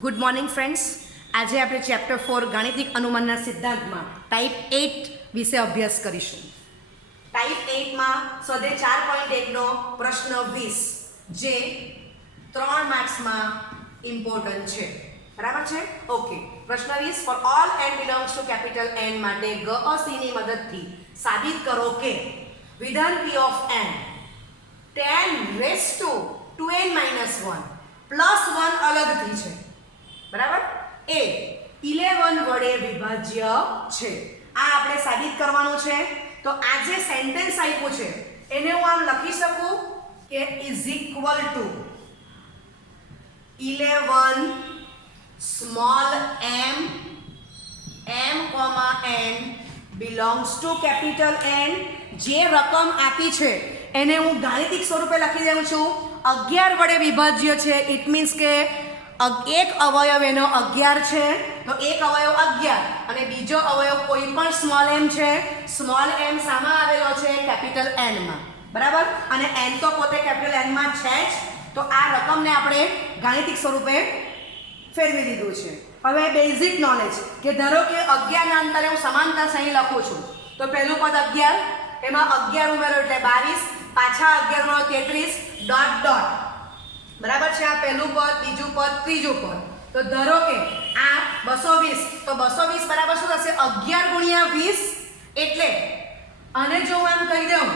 Good morning friends. આજે આપણે chapter 4 ગાણિતિક અનુમાનના સિદ્ધાંતમાં ટાઈપ 8 વિશે અભ્યાસ કરીશું. ટાઈપ 8માં સ્વાધ્યાય 4.1નો પ્રશ્ન 20 જે 3 માર્ક્સમાં ઇમ્પોર્ટન્ટ છે. બરાબર છે? ઓકે. પ્રશ્ન 20 for all n belongs to capital N માટે ગ અ સી ની મદદથી સાબિત કરો કે વિધાન p of n 10 raise to 2n - 1 plus 1 અલગથી છે. બરાબર? એ 11 વડે વિભાજ્ય છે. આ આપણે સાબિત કરવાનું છે. તો આ જે સેન્ટેન્સ આપ્યું છે એને હું આમ લખી શકું કે is equal to 11 small m n belongs to capital N. જે રકમ આપી છે એને હું ગાણિતિક સ્વરૂપે લખી દઉં છું. 11 વડે વિભાજ્ય છે. ઇટ મીન્સ કે એક અવયવ એનો 11 છે તો એક અવયવ 11 અને બીજો અવયવ કોઈ પણ સ્મોલ m છે. સ્મોલ m સામા આવેલો છે કેપિટલ N માં. બરાબર? અને n તો પોતે કેપિટલ N માં છે જ. તો આ રકમને આપણે ગાણિતિક સ્વરૂપે ફેરવી દીધું છે. હવે બેઝિક નોલેજ કે ધારો કે 11 ના અંતરે હું સમાંતર સહી લખું છું તો પહેલું પદ 11 એમાં 11 ઉમેરો એટલે 22 પાછા 11 ઉમેરો 33 ડોટ ડોટ. બરાબર છે? આ પહેલું પદ, બીજું પદ, ત્રીજું પદ. તો ધારો કે આ 220 તો 220 બરાબર શું થશે 11 ગુણ્યા 20 એટલે અને જો હું આમ કહી દઉં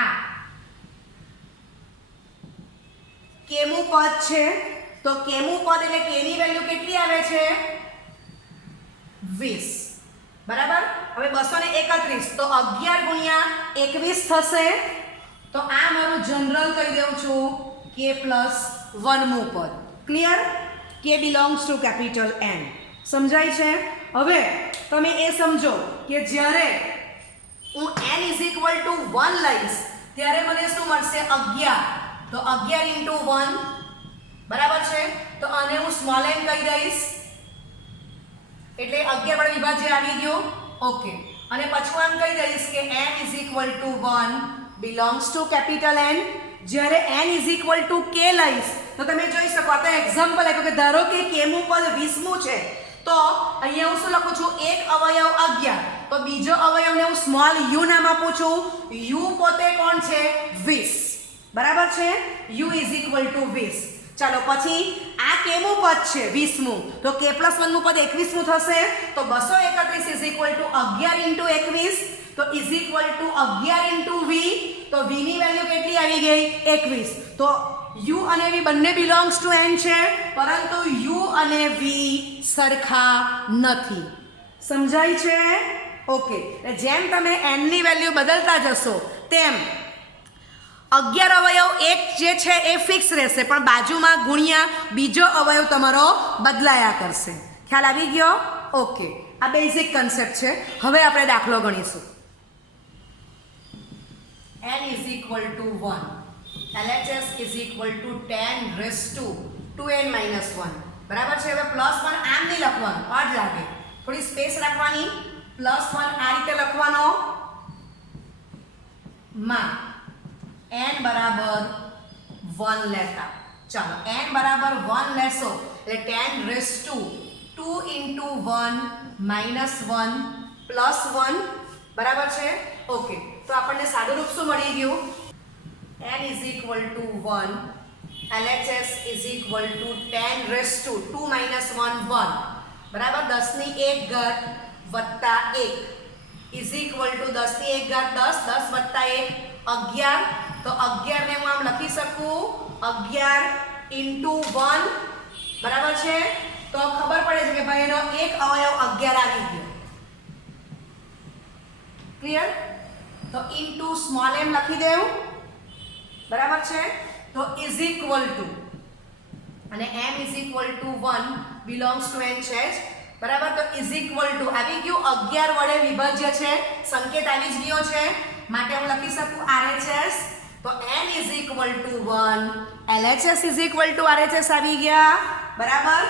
આ કેમું પદ છે તો કેમું પદ એટલે કે ની વેલ્યુ કેટલી આવે છે 20. બરાબર? હવે 231 તો 11 ગુણ્યા 21 થશે. તો આ મારું જનરલ કહી દઉં છું k + 1 મું પદ. Clear? k belongs to capital N. સમજાય છે? હવે તમે એ સમજો કે જ્યારે હું n = 1 લઈશ ત્યારે મને શું મળશે 11. તો 11 * 1 બરાબર છે? તો આને હું સ્મોલ m કહી દઈશ એટલે 11 વડે વિભાજ્ય આવી ગયું. ઓકે. અને પછી હું એમ કહી દઈશ કે n = 1 belongs to capital N. જ્યારે n = k લઈશ તો તમે જોઈ શકો આ તો એક્ઝામ્પલ આપ્યું કે ધારો કે k મું પદ 20 મું છે તો અહીંયા હું શું લખું છું એક અવયવ 11 તો બીજો અવયવને હું સ્મોલ u નામ આપું છું. u પોતે કોણ છે 20. બરાબર છે? u = 20. ચાલો પછી આ કેમું પદ છે 20 મું તો k + 1 મું પદ 21 મું થશે. તો 231 = 11 * 21 તો = 11 * v. તો v ની વેલ્યુ કેટલી આવી ગઈ 21. તો u અને v બંને બિલોંગ્સ ટુ n છે પરંતુ u અને v સરખા નથી. સમજાય છે? ઓકે. જેમ તમે n ની વેલ્યુ બદલતા જશો તેમ 11 અવયવ એક જે છે એ ફિક્સ રહેશે પણ બાજુમાં ગુણ્યા બીજો અવયવ તમારો બદલાયા કરશે. ખ્યાલ આવી ગયો? ઓકે. આ બેઝિક કન્સેપ્ટ છે. હવે આપણે દાખલો ગણીશું. n = 1 LHS = 10 raised to 2n - 1. બરાબર છે? હવે +1 આમ નહીં લખવાનું, ઓડ લાગે. થોડી સ્પેસ રાખવાની. +1 આ રીતે લખવાનો માં n = 1 લેતા. ચાલો n = 1 લેશો એટલે 10 raised to 2 * 1 - 1 +1. બરાબર છે? ઓકે. તો આપણને સાદું રૂપ શું મળી ગયું n = 1 LHS = 10 raised to 2 - 1 1. બરાબર? 10 ની 1 ઘાત વત્તા 1 = 10 ની 1 ઘાત 10 10 વત્તા 1 11. તો 11 ને હું આમ લખી શકું 11 * 1. બરાબર છે? તો ખબર પડે છે કે ભાઈ એનો એક અવયવ 11 આવી ગયો. ક્લિયર? તો ઇન્ટુ સ્મોલ m લખી દેવું. બરાબર છે? તો = અને m = 1 બિલોંગ્સ ટુ n છે જ. બરાબર? તો = આવી ગયું 11 વડે વિભાજ્ય છે. સંકેત આવી જ ગયો છે માટે હું લખી શકું RHS. તો n = 1 LHS = RHS આવી ગયા. બરાબર?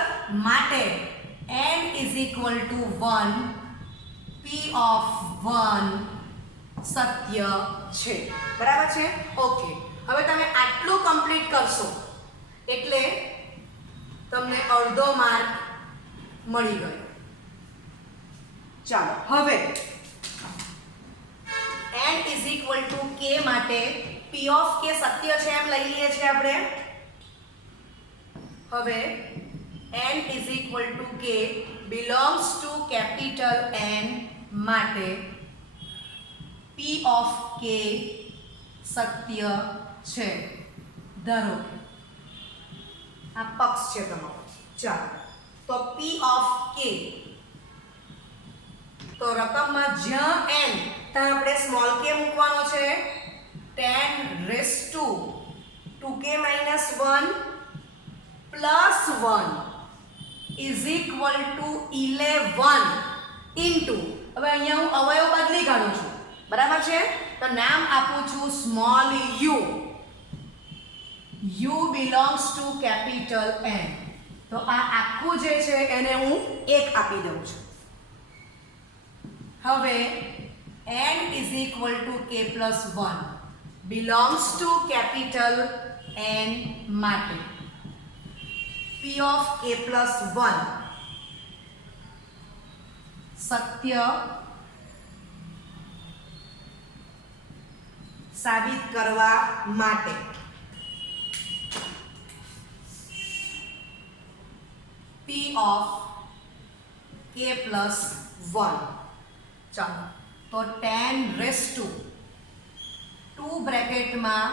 માટે n = 1 p of 1 સત્ય છે. બરાબર છે? ઓકે. હવે તમે આટલું કમ્પ્લીટ કરશો એટલે તમને અડધો માર્ક મળી ગયો. ચાલો હવે n is equal two k માટે p ઓફ k સત્ય છે એમ લઈ લઈએ છીએ આપણે. હવે n is equal two k belongs to capital N માટે p ઓફ k સત્ય છે. ધારો કે આ પક્ષ છે તમારો. ચાલો તો p ઓફ k, તો રકમમાં જ્યાં n ત્યાં આપણે સ્મોલ k મૂકવાનો છે. 10 raise to 2k minus 1 plus 1 is equal to 11 into, હવે અહીંયા હું અવયવ બદલી કાઢું છું, બરાબર છે. તો નામ આપું છું small u. u belongs to capital N. તો આ આખું જે છે એને હું 1 આપી દઉં છું. હવે n is equal to k plus 1 belongs to capital N માટે p of k plus 1 સત્ય સાબિત કરવા માટે p of k plus 1. ચાલો તો 10 રેઝ ટુ 2 બ્રેકેટમાં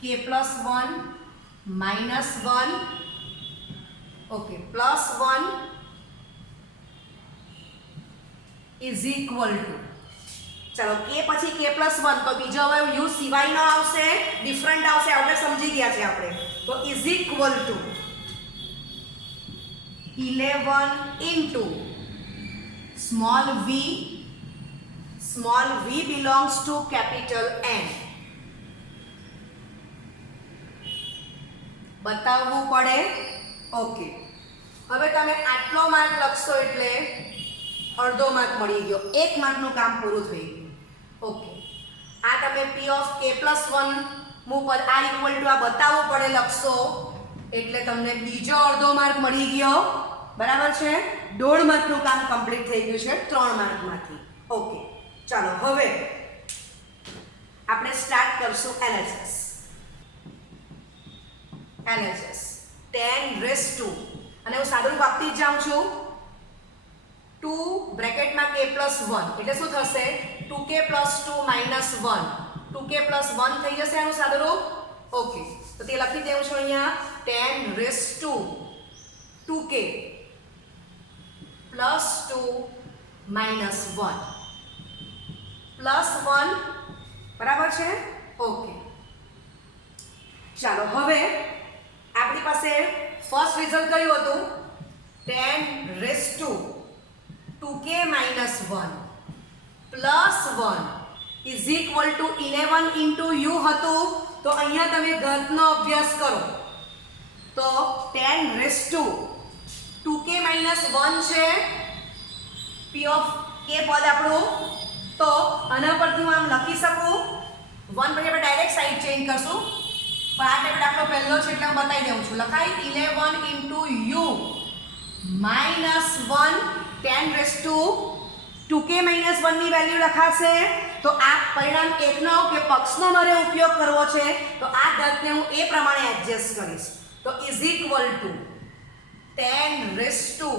k plus 1 minus 1 okay plus 1 is equal to, ચાલો k પછી k પ્લસ 1 તો બીજો હવે u સિવાયનો આવશે, ડિફરન્ટ આવશે, આપણે સમજી ગયા છે આપણે. તો is equal to 11 into small v belongs to capital N. બતાવવું પડે. ઓકે હવે તમે આટલો માર્ક લખશો એટલે અડધો માર્ક મળી ગયો, 1 માર્કનું કામ પૂરું થઈ ગયું. ઓકે આ તમે p ઓફ k પ્લસ 1 પર આ ઇક્વલ ટુ આ બતાવવું પડે લખશો એટલે તમને બીજો અડધો માર્ક મળી ગયો, બરાબર છે. 1.5 માર્કનું કામ કમ્પ્લીટ થઈ ગયું છે 3 માર્કમાંથી. ઓકે ચાલો હવે આપણે સ્ટાર્ટ કરશું LHS. 10 રેઝ ટુ, અને હું સાદું આપતી જ જાઉં છું, 2 બ્રેકેટમાં k પ્લસ 1 એટલે શું થશે 2k plus 2 minus 1, 2k plus 1 થઈ જશે આનું સાદું રૂપ. ઓકે તો તે લખી દેવું છું અહીંયા 10 raise to 2k plus 2 minus 1 plus 1, બરાબર છે. ઓકે ચાલો હવે આપણી પાસે ફર્સ્ટ રિઝલ્ટ કયું હતું 10 raise to 2k minus 1 plus 1 is equal to 11 into u હતું. તો અહીંયા તમે ઘાતનો અભ્યાસ કરો તો 10 રેઝ ટુ 2k માઇનસ 1 છે p ઓફ k પદ આપણું. તો આના પરથી હું આમ લખી શકું 1 પછી આપણે ડાયરેક્ટ સાઈડ ચેન્જ કરશું, પણ આ ટાઈપ દાખલો પહેલો છે એટલે હું બતાવી દઉં છું. લખાય 11 into u minus 1 10 raise to 2k minus 1 ની વેલ્યુ લખાશે. તો આ પરિણામ એકનો કે પક્ષનો મારે ઉપયોગ કરવો છે તો આ ઘાતને હું એ પ્રમાણે એડજસ્ટ કરીશ. તો is equal to 10 raise to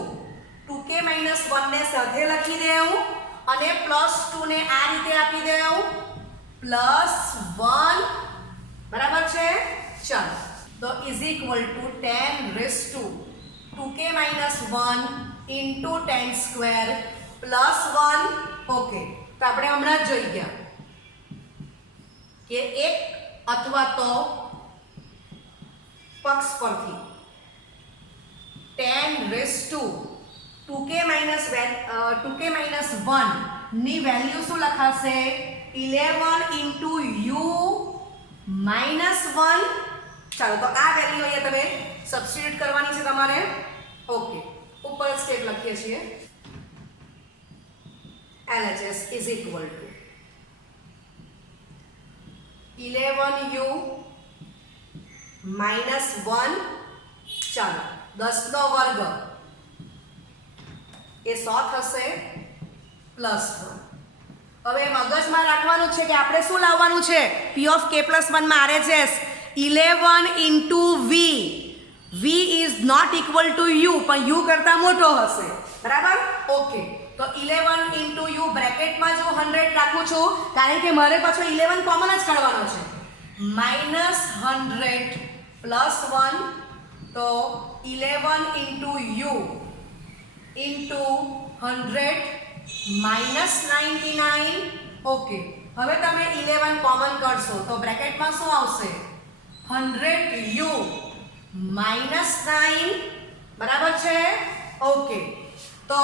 2k minus 1 ને સાથે લખી દેવું અને પ્લસ 2 ને આ રીતે આપી દેવું પ્લસ 1, બરાબર છે. ચાલો તો is equal to 10 raise to 2k minus 1 into 10 square plus 1. Okay તો આપણે હમણાં જ જોઈ ગયા કે એક અથવા તો પક્ષ પરથી 10 રેઝ ટુ 2k માઇનસ 1 ની વેલ્યુ શું લખાશે 11 ઇન્ટુ u માઇનસ 1. ચાલો તો આ વેલ્યુ અહીંયા તમે સબસ્ટિટ્યુટ કરવાની છે તમારે. ઓકે ઉપર સ્ટેપ લખીએ છીએ LHS is equal to 11u minus 1, ચાલો 10 નો વર્ગ એ 100 થશે પ્લસ 1. હવે મગજમાં રાખવાનું છે કે આપણે શું લાવવાનું છે, p ઓફ k પ્લસ 1 માં RHS 11 ઇન્ટુ v. v is not equal to u, પણ u કરતા મોટો હશે, બરાબર? ઓકે, તો 11 ઇન્ટુ u બ્રેકેટમાં જો 100 રાખું છું, કારણ કે મારે પાછો 11 કોમન જ કાઢવાનો છે. માઇનસ 100 પ્લસ 1, તો 11 into u into 100 minus 99. Okay, હવે તમે 11 કોમન કરશો તો બ્રેકેટમાં શું આવશે, 100u માઇનસ 9, બરાબર છે? ઓકે, તો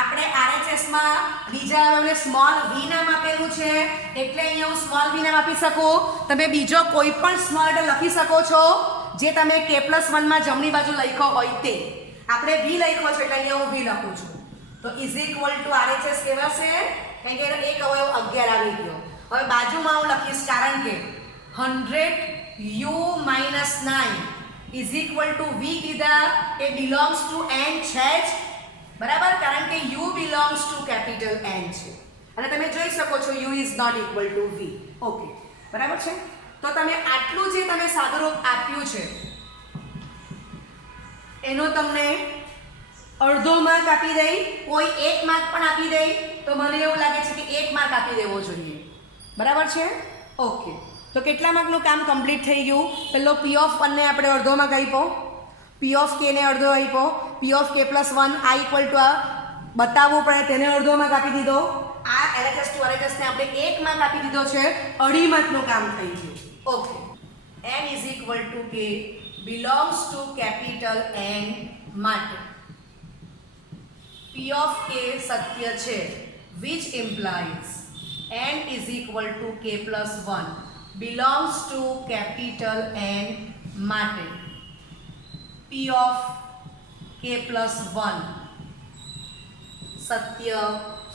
આપણે RHS માં બીજા અવયવને સ્મોલ v નામ આપેલું છે, એટલે અહીંયા હું સ્મોલ v નામ આપી શકું. તમે બીજો કોઈ પણ સ્મોલ લખી શકો છો જે તમે k પ્લસ 1 માં જમણી બાજુ લખ્યો હોય તે. આપણે v લખ્યો છે એટલે અહીંયા હું v લખું છું. તો ઇઝ ઇક્વલ ટુ RHS કેવા છે, કારણ કે એક અવયવ 11 આવી ગયો. હવે બાજુમાં હું લખીશ, કારણ કે 100u minus 9 is equal to v કીધા એ બિલોંગ્સ ટુ n છે જ, બરાબર? કારણ કે u belongs to capital N છે અને તમે જોઈ શકો છો u is not equal to v. Okay, બરાબર છે? તો તમે આટલું જે તમે સાદુરૂપ આપ્યું છે એનો તમને અડધો માર્ક આપી દઈ, કોઈ 1 માર્ક પણ આપી દઈ, તો મને એવું લાગે છે કે 1 માર્ક આપી દેવો જોઈએ, બરાબર છે? ઓકે, તો કેટલા માર્કનું કામ કમ્પ્લીટ થઈ ગયું? પેલો p ઓફ 1 ને આપણે અડધો માર્ક આપ્યો, p ઓફ k ને અડધો આપ્યો, p ઓફ k પ્લસ 1 આ ઇક્વલ ટુ આ બતાવવું પડે તેને અડધો માર્ક આપી દીધો. આ LHS ટુ RHS ને આપણે 1 માર્ક આપી દીધો છે, અઢી માર્કનું કામ થઈ ગયું. Okay, n is equal two k belongs to capital N માટે p ઓફ k સત્ય છે, which implies n is equal to k plus 1 belongs to capital N માટે p of k plus 1 સત્ય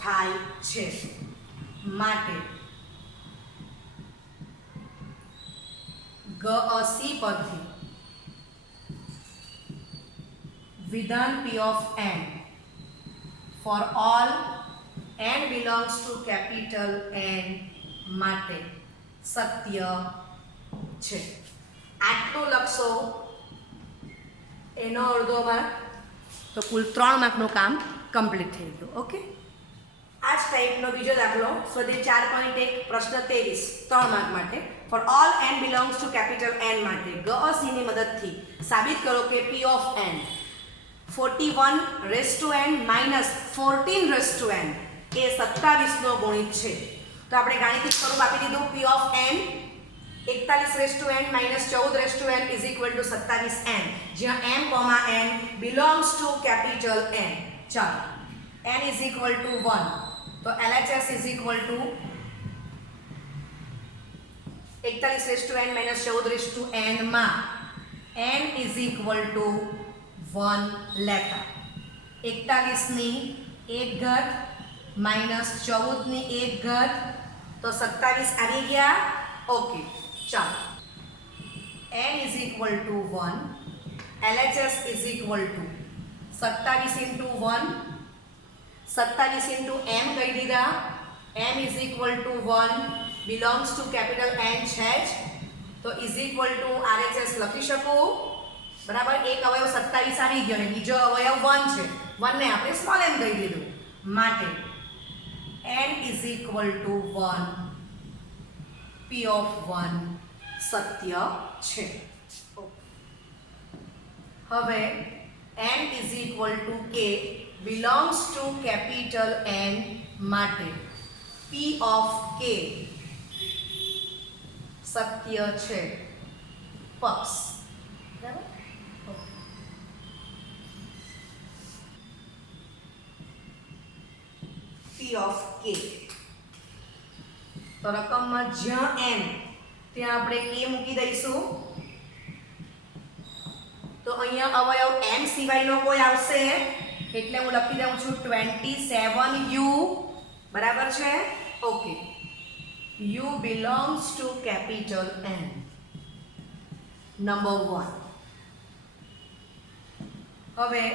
થાય છે. માટે ગ-અ-સી પરથી વિધાન p of n for all n belongs to capital N માટે સત્ય છે. આટલું લખશો એનો અડધો માર્ક, તો કુલ 3 માર્કનું કામ કમ્પ્લીટ થઈ ગયું. ઓકે, આ જ ટાઈપનો બીજો દાખલો સ્વાધ્યાય 4.1 પ્રશ્ન 23 3 માર્ક માટે for all n belongs to capital N માટે ગ-અ-સી ની મદદથી સાબિત કરો કે p of n 41 raise to n minus 14 raise to n એ 27 નો ગુણિત છે. તો આપણે ગાણિતિક સ્વરૂપ આપી દીધું, p of n 41 raise to n minus 14 raise to n is equal two 27n, જ્યાં m, n belongs to capital N. ચાલો, n ઇઝ ઇક્વલ ટુ 1, તો LHS is equal two 41 raise to n minus 14 raise to n માં n is equal two 1 લેતા 41 ની 1 ઘાત minus 14 ની 1 ઘાત, તો 27 આવી ગયા. ઓકે, ચાલો, n is equal two 1, LHS is equal two 27 into 1, 27 into m કહી દીધા, m is equal two 1 belongs to capital N છે જ, તો ઇઝ ઇક્વલ ટુ RHS લખી શકું, બરાબર? એક અવયવ 27 આવી ગયો અને બીજો અવયવ 1 છે, 1 ને આપણે સ્મોલ m કહી દીધું, માટે n is equal two 1, p of 1 સત્ય છે. હવે n is equal two k belongs to capital N માટે p ઓફ k સત્ય છે, પક્ષ, બરાબર? p ઓફ k, તો રકમમાં જ્યાં n ત્યાં આપણે k મૂકી દઈશું. તો અહીંયા અવયવ m સિવાયનો કોઈ આવશે એટલે હું લખી દઉં છું 27u, બરાબર છે? Okay, u belongs to capital N. Number 1. હવે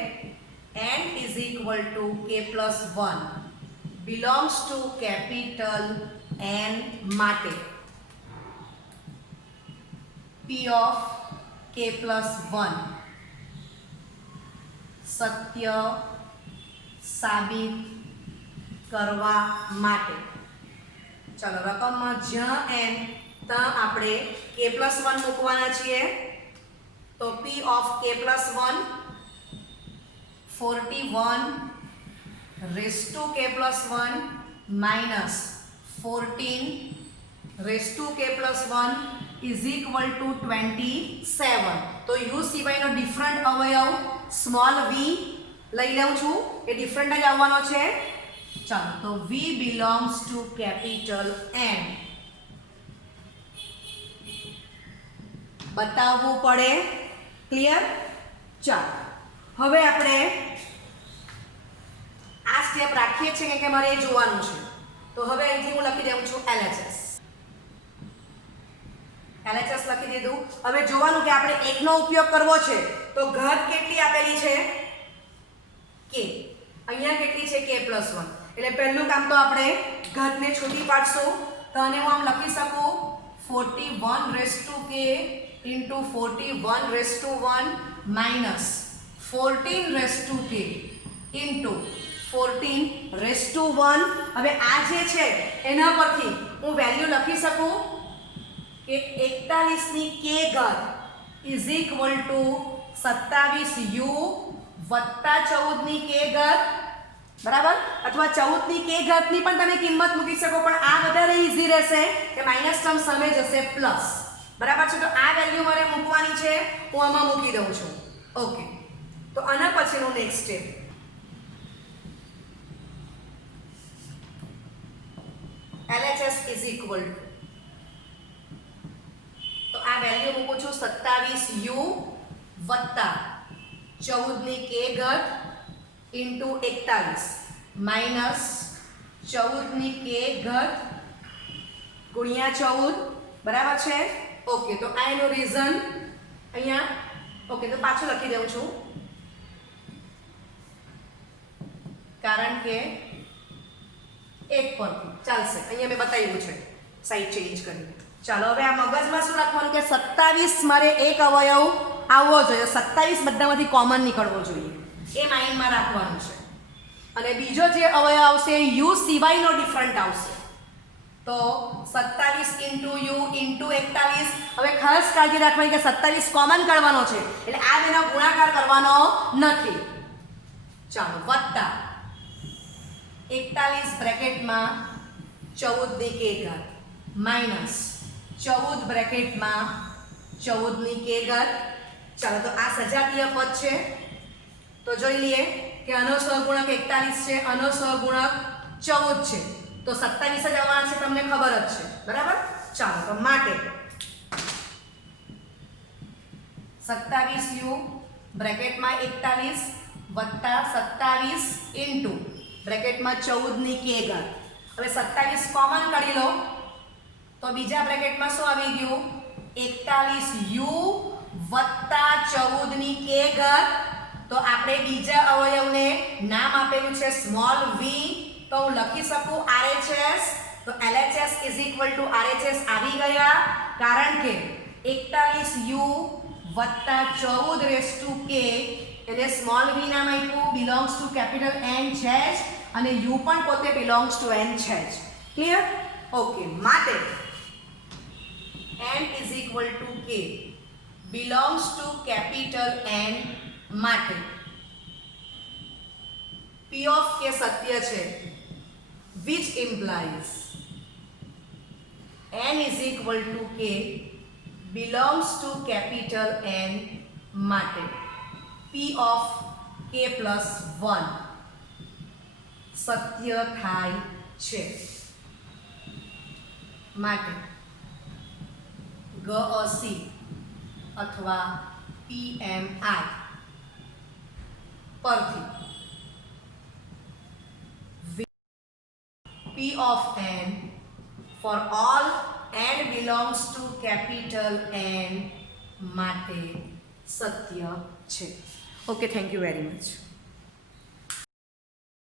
n is equal to k plus 1 belongs to capital N માટે p of k plus 1 સત્ય સાબિત કરવા માટે ચાલો રકમમાં જ્યાં n ત્યાં આપણે k plus 1 મૂકવાના છીએ તો p of k plus 1 41 raised to k plus 1 minus 14 raised to k plus 1 is equal to 27. તો u સિવાયનો ડિફરન્ટ અવયવ સ્મોલ v લઈ લઉં છું એ ડિફરન્ટ જ આવવાનો છે ચાલો તો v belongs to capital N બતાવવું પડે ક્લિયર ચાલો હવે આપણે આ સ્ટેપ રાખીએ છીએ કે મારે એ જોવાનું છે તો હવે અહીંથી હું લખી દઉં છું LHS લખી દીધું હવે જોવાનું કે આપણે એકનો ઉપયોગ કરવો છે તો ઘાત કેટલી આપેલી છે k અહીંયા કેટલી છે k plus 1 એટલે પહેલું કામ તો આપણે ઘાતને છૂટી પાડશું તો આને હું આમ લખી શકું 41 raised to k into 41 raised to 1 minus 14 raised to k into 14 raised to 1 હવે આ જે છે એના પરથી હું વેલ્યુ લખી શકું કે 41 ની k ઘાત is equal to 27u વત્તા 14 ની k ઘાત બરાબર અથવા 14 ની k ઘાત ની પણ તમે કિંમત મૂકી શકો પણ આ વધારે ઈઝી રહેશે કે માઈનસ ટર્મ સામે જશે પ્લસ બરાબર છે તો આ વેલ્યુ મારે મૂકવાની છે હું આમાં મૂકી દઉં છું ઓકે તો આના પછીનું next step LHS is equal to તો આ વેલ્યુ મૂકું છું 27u વત્તા 14 ની k ઘાત into 41 માઈનસ 14 ની k ઘાત ગુણ્યા 14 બરાબર છે ઓકે તો આ એનું રીઝન અહીંયા ઓકે તો પાછું લખી દઉં છું કારણ કે એક પરથી ચાલશે અહીંયા મેં બતાવ્યું છે સાઈડ ચેન્જ કરીને ચાલો હવે આ મગજમાં શું રાખવાનું કે 27 મારે એક અવયવ આવવો જોઈએ 27 બધામાંથી કોમન નીકળવો જોઈએ એ માઇન્ડમાં રાખવાનું છે અને બીજો જે અવયવ આવશે u સિવાયનો ડિફરન્ટ આવશે તો 27 into u into 41 હવે ખાસ કાળજી રાખવાની કે 27 કોમન કાઢવાનો છે એટલે આ બેનો ગુણાકાર કરવાનો નથી ચાલો વત્તા 41 બ્રેકેટમાં 14 ની k ઘાત માઈનસ 14 બ્રેકેટમાં 14 ની k ઘાત ચાલો તો આ સજાતીય પદ છે તો જોઈ લઈએ કે આનો સહગુણક 41 છે આનો સહગુણક 14 છે તો 27 જ આવવાના છે તમને ખબર જ છે બરાબર ચાલો તો માટે 27u બ્રેકેટમાં 41 વત્તા 27 ઇન્ટુ બ્રેકેટમાં 14 ની k ઘાત હવે 27 કોમન કાઢી લો તો બીજા બ્રેકેટમાં શું આવી ગયું 41u વત્તા 14 ની k ઘાત તો આપણે બીજા અવયવને નામ આપેલું છે સ્મોલ v તો હું લખી શકું RHS તો LHS is equal to RHS આવી ગયા કારણ કે 41u વત્તા 14 raised to k એને સ્મોલ v નામ આપ્યું belongs to capital N છે અને u પણ પોતે belongs to N છે ક્લિયર ઓકે માટે N is equal to k belongs to capital N માટે p of k સત્ય છે which implies N is equal to k belongs to capital N માટે p of k plus 1 સત્ય થાય છે માટે GC અથવા PMI પરથી P of N for all N belongs to capital N માટે સત્ય છે. Okay, thank you very much.